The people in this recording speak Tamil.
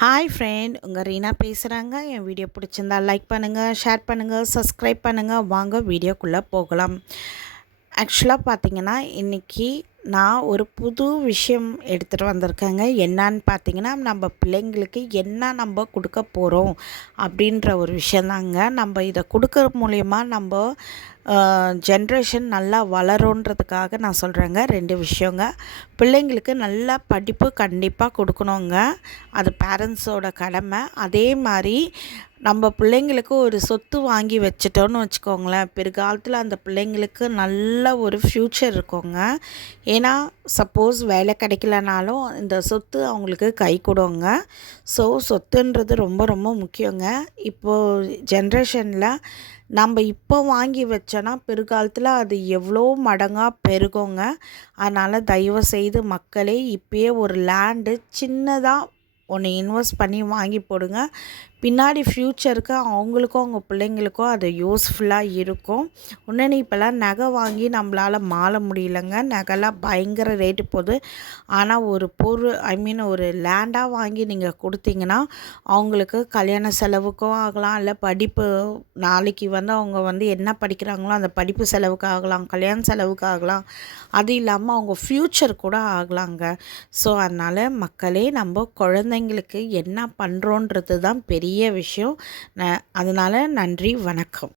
ஹாய் ஃப்ரெண்ட், உங்கள் ரீனா பேசுகிறாங்க. என் வீடியோ பிடிச்சிருந்தா லைக் பண்ணுங்கள், ஷேர் பண்ணுங்கள், சப்ஸ்கிரைப் பண்ணுங்கள். வாங்க வீடியோக்குள்ளே போகலாம். ஆக்சுவலாக பார்த்தீங்கன்னா, இன்றைக்கி நான் ஒரு புது விஷயம் எடுத்துகிட்டு வந்திருக்கேங்க. என்னான்னு பார்த்தீங்கன்னா, நம்ம பிள்ளைங்களுக்கு என்ன நம்ம கொடுக்க போகிறோம் அப்படின்ற ஒரு விஷயந்தாங்க. நம்ம இதை கொடுக்குற மூலயமா நம்ம ஜென்ரேஷன் நல்லா வளருன்றதுக்காக நான் சொல்கிறேங்க. 2 விஷயங்க. பிள்ளைங்களுக்கு நல்ல படிப்பு கண்டிப்பாக கொடுக்கணுங்க. அது பேரண்ட்ஸோட கடமை. அதே மாதிரி நம்ம பிள்ளைங்களுக்கு ஒரு சொத்து வாங்கி வச்சிட்டோன்னு வச்சுக்கோங்களேன், பிற்காலத்தில் அந்த பிள்ளைங்களுக்கு நல்ல ஒரு ஃப்யூச்சர் இருக்குங்க. ஏன்னா சப்போஸ் வேலை கிடைக்கலனாலும் இந்த சொத்து அவங்களுக்கு கை கொடுங்க. ஸோ சொத்துன்றது ரொம்ப ரொம்ப முக்கியங்க. இப்போது ஜென்ரேஷனில் நம்ம இப்போ வாங்கி வச்சோன்னா பிற்காலத்தில் அது எவ்வளோ மடங்காக பெருகுங்க. அதனால் தயவுசெய்து மக்களே இப்போயே ஒரு லேண்டு சின்னதாக ஒன்று இன்வெஸ்ட் பண்ணி வாங்கி போடுங்க. பின்னாடி ஃப்யூச்சருக்கு அவங்களுக்கும் அவங்க பிள்ளைங்களுக்கும் அது யூஸ்ஃபுல்லாக இருக்கும். உடனே இப்போல்லாம் நகை வாங்கி நம்மளால் மாள முடியலங்க. நகைலாம் பயங்கர ரேட்டு போகுது. ஆனால் ஒரு பொருள் ஒரு லேண்டாக வாங்கி நீங்கள் கொடுத்தீங்கன்னா அவங்களுக்கு கல்யாண செலவுக்கும் ஆகலாம், இல்லை படிப்பு நாளைக்கு அவங்க என்ன படிக்கிறாங்களோ அந்த படிப்பு செலவுக்கு ஆகலாம், கல்யாண செலவுக்கு ஆகலாம். அது இல்லாமல் அவங்க ஃப்யூச்சர் கூட ஆகலாங்க. ஸோ அதனால் மக்களே, நம்ம குழந்தைங்களுக்கு என்ன பண்ணுறோன்றது தான் பெரிய விஷயம். அதனால் நன்றி, வணக்கம்.